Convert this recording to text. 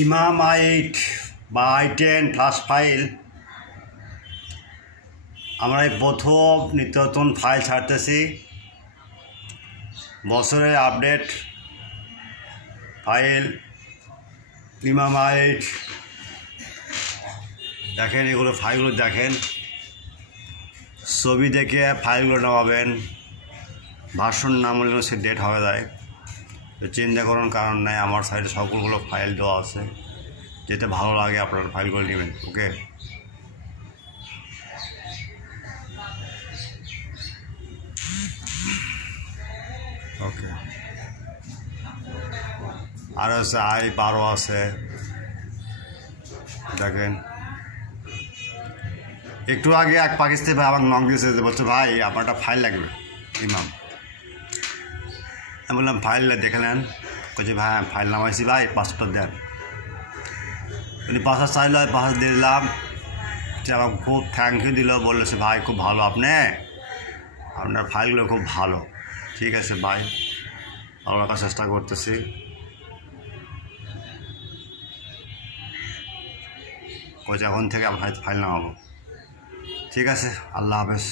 ইমাম i8 বা i10 flush file আমরা এই প্রথম নিত্যনতুন ফাইল ছাড়তেছি। বছরের আপডেট ফাইল ইমাম i8 দেখেন, এগুলো ফাইলগুলো দেখেন, ছবি দেখে ফাইলগুলো নামাবেন। ভার্সন নাম হলে সে ডেট হয়ে যায়, চিন্তা করার কারণ নাই। আমার সাইডে সকলগুলো ফাইল দেওয়া আছে, যেটা ভালো লাগে আপনার ফাইলগুলো নেবেন। ওকে, ওকে। আর আছে i12 আছে, দেখেন। একটু আগে এক পাকিস্তানি ভাই আমার নক দিয়েছে, বলছে ভাই আমার একটা ফাইল লাগবে ইমাম। আমি বললাম ফাইল দেখে নেন। বলছি ভাই ফাইল নামাইছি ভাই, পাসপোর্ট দেন। উনি পাসপোর্ট চাইল, পাসপোর্ট দিয়ে দিলাম। সে আমাকে খুব থ্যাংক ইউ দিল, বললো সে ভাই খুব ভালো, আপনার ফাইলগুলো খুব ভালো। ঠিক আছে ভাই, ভালো রাখার চেষ্টা করতেছি। ওই এখন থেকে ফাইল নামাবো। ঠিক আছে, আল্লাহ হাফেজ।